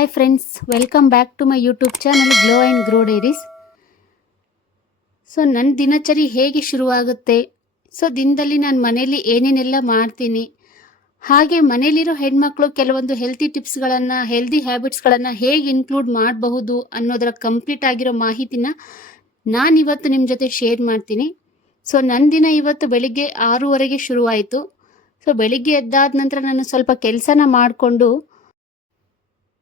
Hi friends, welcome back to my YouTube channel glow and grow diaries. ನನ್ನ ದಿನಚರಿ ಹೇಗೆ ಶುರುವಾಗುತ್ತೆ, ದಿನದಲ್ಲಿ ನಾನು ಮನೇಲಿ ಏನೇನೆಲ್ಲ ಮಾಡ್ತೀನಿ, ಹಾಗೆ ಮನೇಲಿರೋ ಹೆಣ್ಮಕ್ಳು ಕೆಲವೊಂದು ಹೆಲ್ತಿ ಟಿಪ್ಸ್ಗಳನ್ನು, ಹೆಲ್ದಿ ಹ್ಯಾಬಿಟ್ಸ್ಗಳನ್ನು ಹೇಗೆ ಇನ್ಕ್ಲೂಡ್ ಮಾಡಬಹುದು ಅನ್ನೋದರ ಕಂಪ್ಲೀಟ್ ಆಗಿರೋ ಮಾಹಿತಿನ ನಾನಿವತ್ತು ನಿಮ್ಮ ಜೊತೆ ಶೇರ್ ಮಾಡ್ತೀನಿ. ನನ್ನ ದಿನ ಇವತ್ತು ಬೆಳಿಗ್ಗೆ 6:30ಗೆ ಶುರುವಾಯಿತು. ಬೆಳಿಗ್ಗೆ ಎದ್ದಾದ ನಂತರ ನಾನು ಸ್ವಲ್ಪ ಕೆಲಸನ ಮಾಡಿಕೊಂಡು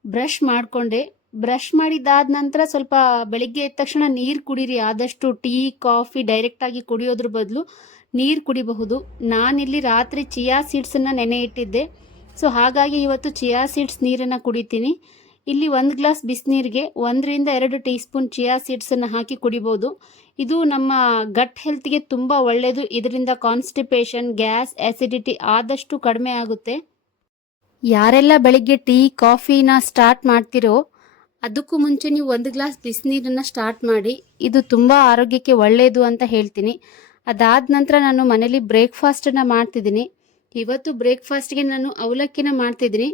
ಬ್ರಷ್ ಮಾಡಿಕೊಂಡೆ. ಬ್ರಷ್ ಮಾಡಿದ್ದಾದ ನಂತರ ಸ್ವಲ್ಪ ಬೆಳಿಗ್ಗೆ ಎದ್ದ ತಕ್ಷಣ ನೀರು ಕುಡೀರಿ. ಆದಷ್ಟು ಟೀ ಕಾಫಿ ಡೈರೆಕ್ಟಾಗಿ ಕುಡಿಯೋದ್ರ ಬದಲು ನೀರು ಕುಡಿಬಹುದು. ನಾನಿಲ್ಲಿ ರಾತ್ರಿ ಚಿಯಾ ಸೀಡ್ಸನ್ನು ನೆನೆ ಇಟ್ಟಿದ್ದೆ. ಹಾಗಾಗಿ ಇವತ್ತು ಚಿಯಾ ಸೀಡ್ಸ್ ನೀರನ್ನು ಕುಡಿತೀನಿ. ಇಲ್ಲಿ 1 ಗ್ಲಾಸ್ ಬಿಸಿನೀರಿಗೆ 1-2 ಟೀ ಸ್ಪೂನ್ ಚಿಯಾ ಸೀಡ್ಸನ್ನು ಹಾಕಿ ಕುಡಿಬೋದು. ಇದು ನಮ್ಮ ಗಟ್ ಹೆಲ್ತ್ಗೆ ತುಂಬ ಒಳ್ಳೆಯದು. ಇದರಿಂದ ಕಾನ್ಸ್ಟಿಪೇಷನ್, ಗ್ಯಾಸ್, ಆ್ಯಸಿಡಿಟಿ ಆದಷ್ಟು ಕಡಿಮೆ ಆಗುತ್ತೆ. ಯಾರೆಲ್ಲ ಬೆಳಿಗ್ಗೆ ಟೀ ಕಾಫಿನ ಸ್ಟಾರ್ಟ್ ಮಾಡ್ತಿರೋ ಅದಕ್ಕೂ ಮುಂಚೆ ನೀವು 1 ಗ್ಲಾಸ್ ಬಿಸಿನೀರನ್ನು ಸ್ಟಾರ್ಟ್ ಮಾಡಿ. ಇದು ತುಂಬ ಆರೋಗ್ಯಕ್ಕೆ ಒಳ್ಳೆಯದು ಅಂತ ಹೇಳ್ತೀನಿ. ಅದಾದ ನಂತರ ನಾನು ಮನೇಲಿ ಬ್ರೇಕ್ಫಾಸ್ಟನ್ನು ಮಾಡ್ತಿದ್ದೀನಿ. ಇವತ್ತು ಬ್ರೇಕ್ಫಾಸ್ಟ್ಗೆ ನಾನು ಅವಲಕ್ಕಿನ ಮಾಡ್ತಿದ್ದೀನಿ.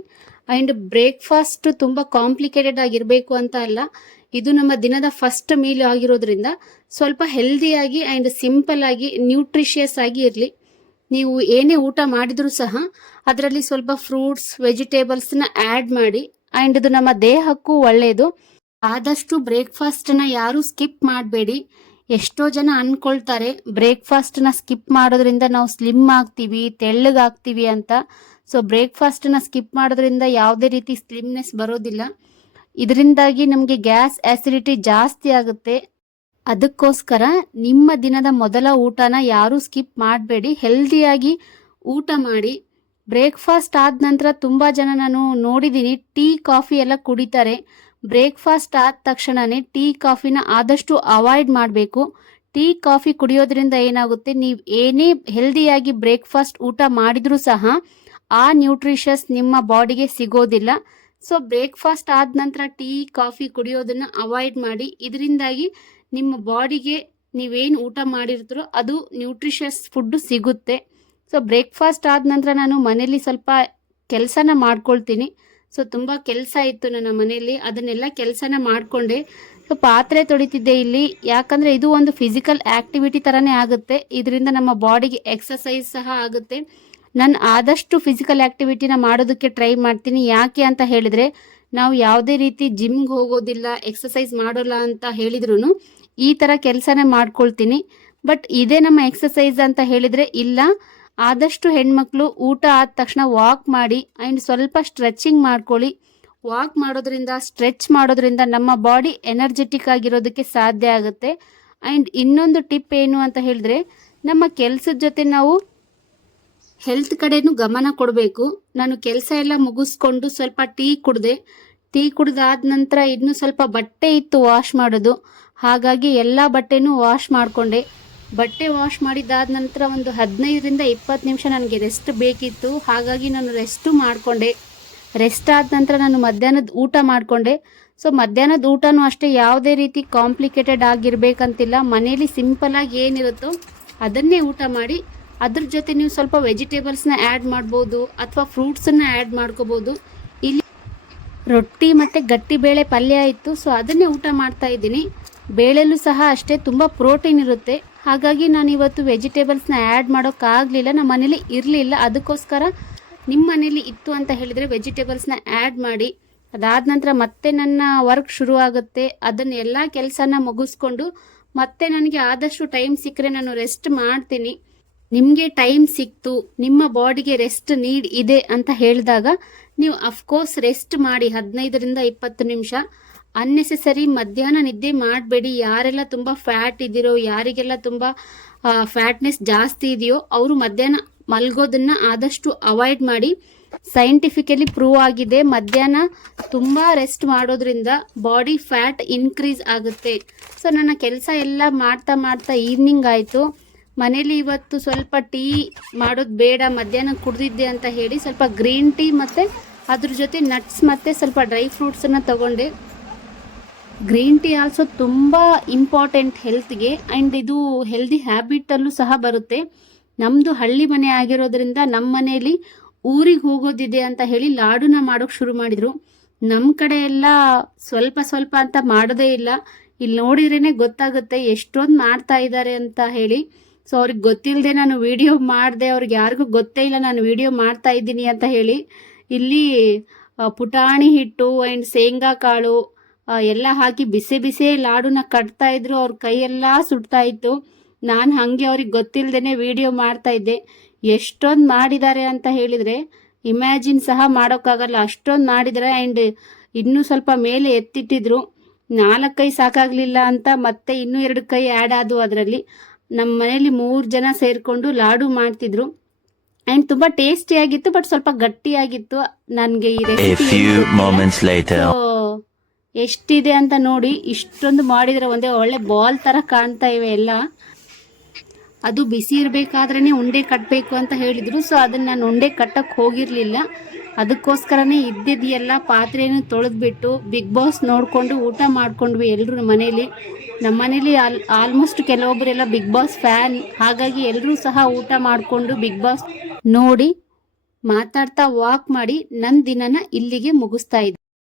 ಆ್ಯಂಡ್ ಬ್ರೇಕ್ಫಾಸ್ಟ್ ತುಂಬ ಕಾಂಪ್ಲಿಕೇಟೆಡ್ ಆಗಿರಬೇಕು ಅಂತ ಅಲ್ಲ, ಇದು ನಮ್ಮ ದಿನದ ಫಸ್ಟ್ ಮೀಲ್ ಆಗಿರೋದ್ರಿಂದ ಸ್ವಲ್ಪ ಹೆಲ್ದಿಯಾಗಿ ಆ್ಯಂಡ್ ಸಿಂಪಲ್ ಆಗಿ ನ್ಯೂಟ್ರಿಷಿಯಸ್ ಆಗಿ ಇರಲಿ. ನೀವು ಏನೇ ಊಟ ಮಾಡಿದರೂ ಸಹ ಅದರಲ್ಲಿ ಸ್ವಲ್ಪ ಫ್ರೂಟ್ಸ್, ವೆಜಿಟೇಬಲ್ಸ್ನ ಆ್ಯಡ್ ಮಾಡಿ. ಆ್ಯಂಡ್ ಇದು ನಮ್ಮ ದೇಹಕ್ಕೂ ಒಳ್ಳೆಯದು. ಆದಷ್ಟು ಬ್ರೇಕ್ಫಾಸ್ಟನ್ನ ಯಾರೂ ಸ್ಕಿಪ್ ಮಾಡಬೇಡಿ. ಎಷ್ಟೋ ಜನ ಅಂದ್ಕೊಳ್ತಾರೆ ಬ್ರೇಕ್ಫಾಸ್ಟನ್ನ ಸ್ಕಿಪ್ ಮಾಡೋದ್ರಿಂದ ನಾವು ಸ್ಲಿಮ್ ಆಗ್ತೀವಿ, ತೆಳ್ಳಗಾಗ್ತೀವಿ ಅಂತ. ಬ್ರೇಕ್ಫಾಸ್ಟನ್ನ ಸ್ಕಿಪ್ ಮಾಡೋದ್ರಿಂದ ಯಾವುದೇ ರೀತಿ ಸ್ಲಿಮ್ನೆಸ್ ಬರೋದಿಲ್ಲ. ಇದರಿಂದಾಗಿ ನಮಗೆ ಗ್ಯಾಸ್, ಆ್ಯಸಿಡಿಟಿ ಜಾಸ್ತಿ ಆಗುತ್ತೆ. ಅದಕ್ಕೋಸ್ಕರ ನಿಮ್ಮ ದಿನದ ಮೊದಲ ಊಟನ ಯಾರೂ ಸ್ಕಿಪ್ ಮಾಡಬೇಡಿ. ಹೆಲ್ದಿಯಾಗಿ ಊಟ ಮಾಡಿ. ಬ್ರೇಕ್ಫಾಸ್ಟ್ ಆದ ನಂತರ ತುಂಬ ಜನ ನಾನು ನೋಡಿದ್ದೀನಿ ಟೀ ಕಾಫಿ ಎಲ್ಲ ಕುಡಿತಾರೆ. ಬ್ರೇಕ್ಫಾಸ್ಟ್ ಆದ ತಕ್ಷಣವೇ ಟೀ ಕಾಫಿನ ಆದಷ್ಟು ಅವಾಯ್ಡ್ ಮಾಡಬೇಕು. ಟೀ ಕಾಫಿ ಕುಡಿಯೋದ್ರಿಂದ ಏನಾಗುತ್ತೆ, ನೀವು ಏನೇ ಹೆಲ್ದಿಯಾಗಿ ಬ್ರೇಕ್ಫಾಸ್ಟ್ ಊಟ ಮಾಡಿದರೂ ಸಹ ಆ ನ್ಯೂಟ್ರಿಷಸ್ ನಿಮ್ಮ ಬಾಡಿಗೆ ಸಿಗೋದಿಲ್ಲ. ಬ್ರೇಕ್ಫಾಸ್ಟ್ ಆದ ನಂತರ ಟೀ ಕಾಫಿ ಕುಡಿಯೋದನ್ನು ಅವಾಯ್ಡ್ ಮಾಡಿ. ಇದರಿಂದಾಗಿ ನಿಮ್ಮ ಬಾಡಿಗೆ ನೀವೇನು ಊಟ ಮಾಡಿರ್ತೀರೋ ಅದು ನ್ಯೂಟ್ರಿಷಸ್ ಫುಡ್ಡು ಸಿಗುತ್ತೆ. ಬ್ರೇಕ್ಫಾಸ್ಟ್ ಆದ ನಂತರ ನಾನು ಮನೇಲಿ ಸ್ವಲ್ಪ ಕೆಲಸನ ಮಾಡ್ಕೊಳ್ತೀನಿ. ತುಂಬ ಕೆಲಸ ಇತ್ತು ನನ್ನ ಮನೆಯಲ್ಲಿ, ಅದನ್ನೆಲ್ಲ ಕೆಲಸನ ಮಾಡಿಕೊಂಡೆ. ಪಾತ್ರೆ ತೊಳಿತಿದ್ದೆ ಇಲ್ಲಿ. ಯಾಕಂದರೆ ಇದು ಒಂದು ಫಿಸಿಕಲ್ ಆ್ಯಕ್ಟಿವಿಟಿ ಥರನೇ ಆಗುತ್ತೆ. ಇದರಿಂದ ನಮ್ಮ ಬಾಡಿಗೆ ಎಕ್ಸಸೈಸ್ ಸಹ ಆಗುತ್ತೆ. ನಾನು ಆದಷ್ಟು ಫಿಸಿಕಲ್ ಆ್ಯಕ್ಟಿವಿಟಿನ ಮಾಡೋದಕ್ಕೆ ಟ್ರೈ ಮಾಡ್ತೀನಿ. ಯಾಕೆ ಅಂತ ಹೇಳಿದರೆ, ನಾವು ಯಾವುದೇ ರೀತಿ ಜಿಮ್ಗೆ ಹೋಗೋದಿಲ್ಲ, ಎಕ್ಸಸೈಸ್ ಮಾಡೋಲ್ಲ ಅಂತ ಹೇಳಿದ್ರು ಈ ಥರ ಕೆಲಸನೇ ಮಾಡ್ಕೊಳ್ತೀನಿ. ಬಟ್ ಇದೇ ನಮ್ಮ ಎಕ್ಸಸೈಸ್ ಅಂತ ಹೇಳಿದರೆ ಇಲ್ಲ. ಆದಷ್ಟು ಹೆಣ್ಮಕ್ಳು ಊಟ ಆದ ತಕ್ಷಣ ವಾಕ್ ಮಾಡಿ ಆ್ಯಂಡ್ ಸ್ವಲ್ಪ ಸ್ಟ್ರೆಚಿಂಗ್ ಮಾಡ್ಕೊಳ್ಳಿ. ವಾಕ್ ಮಾಡೋದ್ರಿಂದ, ಸ್ಟ್ರೆಚ್ ಮಾಡೋದ್ರಿಂದ ನಮ್ಮ ಬಾಡಿ ಎನರ್ಜೆಟಿಕ್ ಆಗಿರೋದಕ್ಕೆ ಸಾಧ್ಯ ಆಗುತ್ತೆ. ಆ್ಯಂಡ್ ಇನ್ನೊಂದು ಟಿಪ್ ಏನು ಅಂತ ಹೇಳಿದ್ರೆ, ನಮ್ಮ ಕೆಲಸದ ಜೊತೆ ನಾವು ಹೆಲ್ತ್ ಕಡೆನೂ ಗಮನ ಕೊಡಬೇಕು. ನಾನು ಕೆಲಸ ಎಲ್ಲ ಮುಗಿಸ್ಕೊಂಡು ಸ್ವಲ್ಪ ಟೀ ಕುಡಿದೆ. ಟೀ ಕುಡಿದಾದ ನಂತರ ಇನ್ನೂ ಸ್ವಲ್ಪ ಬಟ್ಟೆ ಇತ್ತು ವಾಶ್ ಮಾಡೋದು. ಹಾಗಾಗಿ ಎಲ್ಲ ಬಟ್ಟೆನೂ ವಾಶ್ ಮಾಡಿಕೊಂಡೆ. ಬಟ್ಟೆ ವಾಶ್ ಮಾಡಿದಾದ ನಂತರ ಒಂದು 15-20 ನಿಮಿಷ ನನಗೆ ರೆಸ್ಟ್ ಬೇಕಿತ್ತು. ಹಾಗಾಗಿ ನಾನು ರೆಸ್ಟು ಮಾಡಿಕೊಂಡೆ. ರೆಸ್ಟ್ ಆದ ನಂತರ ನಾನು ಮಧ್ಯಾಹ್ನದ ಊಟ ಮಾಡಿಕೊಂಡೆ. ಮಧ್ಯಾಹ್ನದ ಊಟನೂ ಅಷ್ಟೇ ಯಾವುದೇ ರೀತಿ ಕಾಂಪ್ಲಿಕೇಟೆಡ್ ಆಗಿರಬೇಕಂತಿಲ್ಲ. ಮನೇಲಿ ಸಿಂಪಲಾಗಿ ಏನಿರುತ್ತೋ ಅದನ್ನೇ ಊಟ ಮಾಡಿ. ಅದ್ರ ಜೊತೆ ನೀವು ಸ್ವಲ್ಪ ವೆಜಿಟೇಬಲ್ಸ್ನ ಆ್ಯಡ್ ಮಾಡ್ಬೋದು ಅಥವಾ ಫ್ರೂಟ್ಸನ್ನು ಆ್ಯಡ್ ಮಾಡ್ಕೋಬೋದು. ಇಲ್ಲಿ ರೊಟ್ಟಿ ಮತ್ತು ಗಟ್ಟಿ ಬೇಳೆ ಪಲ್ಯ ಇತ್ತು, ಅದನ್ನೇ ಊಟ ಮಾಡ್ತಾ ಇದ್ದೀನಿ. ಬೇಳೆಲ್ಲೂ ಸಹ ಅಷ್ಟೇ ತುಂಬ ಪ್ರೋಟೀನ್ ಇರುತ್ತೆ. ಹಾಗಾಗಿ ನಾನು ಇವತ್ತು ವೆಜಿಟೇಬಲ್ಸ್ನ ಆ್ಯಡ್ ಮಾಡೋಕ್ಕಾಗಲಿಲ್ಲ, ನಮ್ಮ ಮನೇಲಿ ಇರಲಿಲ್ಲ. ಅದಕ್ಕೋಸ್ಕರ ನಿಮ್ಮ ಮನೇಲಿ ಇತ್ತು ಅಂತ ಹೇಳಿದರೆ ವೆಜಿಟೇಬಲ್ಸ್ನ ಆ್ಯಡ್ ಮಾಡಿ. ಅದಾದ ನಂತರ ಮತ್ತೆ ನನ್ನ ವರ್ಕ್ ಶುರು ಆಗುತ್ತೆ. ಅದನ್ನು ಎಲ್ಲ ಕೆಲಸನ ಮುಗಿಸ್ಕೊಂಡು ಮತ್ತೆ ನನಗೆ ಆದಷ್ಟು ಟೈಮ್ ಸಿಕ್ಕರೆ ನಾನು ರೆಸ್ಟ್ ಮಾಡ್ತೀನಿ. ನಿಮಗೆ ಟೈಮ್ ಸಿಕ್ತು, ನಿಮ್ಮ ಬಾಡಿಗೆ ರೆಸ್ಟ್ ನೀಡ್ ಇದೆ ಅಂತ ಹೇಳಿದಾಗ ನೀವು ಅಫ್ಕೋರ್ಸ್ ರೆಸ್ಟ್ ಮಾಡಿ 15-20 ನಿಮಿಷ. ಅನ್ನೆಸೆಸರಿ ಮಧ್ಯಾಹ್ನ ನಿದ್ದೆ ಮಾಡಬೇಡಿ. ಯಾರೆಲ್ಲ ತುಂಬ ಫ್ಯಾಟ್ ಇದ್ದೀರೋ, ಯಾರಿಗೆಲ್ಲ ತುಂಬ ಫ್ಯಾಟ್ನೆಸ್ ಜಾಸ್ತಿ ಇದೆಯೋ ಅವರು ಮಧ್ಯಾಹ್ನ ಮಲ್ಗೋದನ್ನು ಆದಷ್ಟು ಅವಾಯ್ಡ್ ಮಾಡಿ. ಸೈಂಟಿಫಿಕಲಿ ಪ್ರೂವ್ ಆಗಿದೆ, ಮಧ್ಯಾಹ್ನ ತುಂಬ ರೆಸ್ಟ್ ಮಾಡೋದ್ರಿಂದ ಬಾಡಿ ಫ್ಯಾಟ್ ಇನ್ಕ್ರೀಸ್ ಆಗುತ್ತೆ. ನನ್ನ ಕೆಲಸ ಎಲ್ಲ ಮಾಡ್ತಾ ಈವ್ನಿಂಗ್ ಆಯಿತು. ಮನೇಲಿ ಇವತ್ತು ಸ್ವಲ್ಪ ಟೀ ಮಾಡೋದು ಬೇಡ, ಮಧ್ಯಾಹ್ನ ಕುಡಿದಿದ್ದೆ ಅಂತ ಹೇಳಿ ಸ್ವಲ್ಪ ಗ್ರೀನ್ ಟೀ ಮತ್ತು ಅದ್ರ ಜೊತೆ ನಟ್ಸ್ ಮತ್ತು ಸ್ವಲ್ಪ ಡ್ರೈ ಫ್ರೂಟ್ಸನ್ನು ತಗೊಂಡೆ. ಗ್ರೀನ್ ಟೀ ಆಲ್ಸೋ ತುಂಬ ಇಂಪಾರ್ಟೆಂಟ್ ಹೆಲ್ತ್ಗೆ. ಆ್ಯಂಡ್ ಇದು ಹೆಲ್ದಿ ಹ್ಯಾಬಿಟಲ್ಲೂ ಸಹ ಬರುತ್ತೆ. ನಮ್ಮದು ಹಳ್ಳಿ ಮನೆ ಆಗಿರೋದ್ರಿಂದ ನಮ್ಮ ಮನೆಯಲ್ಲಿ ಊರಿಗೆ ಹೋಗೋದಿದೆ ಅಂತ ಹೇಳಿ ಲಾಡುನ ಮಾಡೋಕ್ಕೆ ಶುರು ಮಾಡಿದರು. ನಮ್ಮ ಕಡೆ ಎಲ್ಲ ಸ್ವಲ್ಪ ಸ್ವಲ್ಪ ಅಂತ ಮಾಡೋದೇ ಇಲ್ಲ. ಇಲ್ಲಿ ನೋಡಿದ್ರೇ ಗೊತ್ತಾಗುತ್ತೆ ಎಷ್ಟೊಂದು ಮಾಡ್ತಾ ಇದ್ದಾರೆ ಅಂತ ಹೇಳಿ. ಸೊ ಅವ್ರಿಗೆ ಗೊತ್ತಿಲ್ಲದೆ ನಾನು ವಿಡಿಯೋ ಮಾಡಿದೆ, ಅವ್ರಿಗೆ ಯಾರಿಗೂ ಗೊತ್ತೇ ಇಲ್ಲ ನಾನು ವಿಡಿಯೋ ಮಾಡ್ತಾ ಇದ್ದೀನಿ ಅಂತ ಹೇಳಿ. ಇಲ್ಲಿ ಪುಟಾಣಿ ಹಿಟ್ಟು ಆ್ಯಂಡ್ ಶೇಂಗಾ ಕಾಳು ಎಲ್ಲ ಹಾಕಿ ಬಿಸಿ ಬಿಸಿ ಲಾಡುನ ಕಟ್ತಾ ಇದ್ರು. ಅವ್ರ ಕೈಯೆಲ್ಲ ಸುಡ್ತಾ ಇತ್ತು. ನಾನು ಹಾಗೆ ಅವ್ರಿಗೆ ಗೊತ್ತಿಲ್ಲದೇ ವಿಡಿಯೋ ಮಾಡ್ತಾ ಇದ್ದೆ. ಎಷ್ಟೊಂದು ಮಾಡಿದ್ದಾರೆ ಅಂತ ಹೇಳಿದರೆ ಇಮ್ಯಾಜಿನ್ ಸಹ ಮಾಡೋಕ್ಕಾಗಲ್ಲ, ಅಷ್ಟೊಂದು ಮಾಡಿದ್ದಾರೆ. ಆ್ಯಂಡ್ ಇನ್ನೂ ಸ್ವಲ್ಪ ಮೇಲೆ ಎತ್ತಿಟ್ಟಿದ್ರು. 4 ಕೈ ಸಾಕಾಗಲಿಲ್ಲ ಅಂತ ಮತ್ತೆ ಇನ್ನೂ 2 ಕೈ ಆ್ಯಡ್ ಆದವು ಅದರಲ್ಲಿ. ನಮ್ಮ ಮನೇಲಿ 3 ಜನ ಸೇರಿಕೊಂಡು ಲಾಡು ಮಾಡ್ತಿದ್ರು. ಆ್ಯಂಡ್ ತುಂಬ ಟೇಸ್ಟಿಯಾಗಿತ್ತು, ಬಟ್ ಸ್ವಲ್ಪ ಗಟ್ಟಿಯಾಗಿತ್ತು. ನನಗೆ ಈ ರೆಸಿಪಿ ಎಷ್ಟಿದೆ ಅಂತ ನೋಡಿ, ಇಷ್ಟೊಂದು ಮಾಡಿದರೆ ಒಂದೇ ಒಳ್ಳೆ ಬಾಲ್ ಥರ ಕಾಣ್ತಾ ಇವೆ ಎಲ್ಲ. ಅದು ಬಿಸಿ ಇರಬೇಕಾದ್ರೇ ಉಂಡೆ ಕಟ್ಟಬೇಕು ಅಂತ ಹೇಳಿದರು. ಸೊ ಅದನ್ನು ನಾನು ಉಂಡೆ ಕಟ್ಟಕ್ಕೆ ಹೋಗಿರಲಿಲ್ಲ. ಅದಕ್ಕೋಸ್ಕರನೇ ಇದ್ದಿದ್ದೆಲ್ಲ ಪಾತ್ರೆಯನ್ನು ತೊಳೆದ್ಬಿಟ್ಟು ಬಿಗ್ ಬಾಸ್ ನೋಡಿಕೊಂಡು ಊಟ ಮಾಡ್ಕೊಂಡ್ವಿ ಎಲ್ಲರೂ ಮನೇಲಿ. ನಮ್ಮ ಮನೇಲಿ ಆಲ್ಮೋಸ್ಟ್ ಕೆಲವೊಬ್ಬರೆಲ್ಲ ಬಿಗ್ ಬಾಸ್ ಫ್ಯಾನ್. ಹಾಗಾಗಿ ಎಲ್ಲರೂ ಸಹ ಊಟ ಮಾಡಿಕೊಂಡು ಬಿಗ್ ಬಾಸ್ ನೋಡಿ ಮಾತಾಡ್ತಾ ವಾಕ್ ಮಾಡಿ ನನ್ನ ದಿನನ ಇಲ್ಲಿಗೆ ಮುಗಿಸ್ತಾ ಇದ್ದೆ.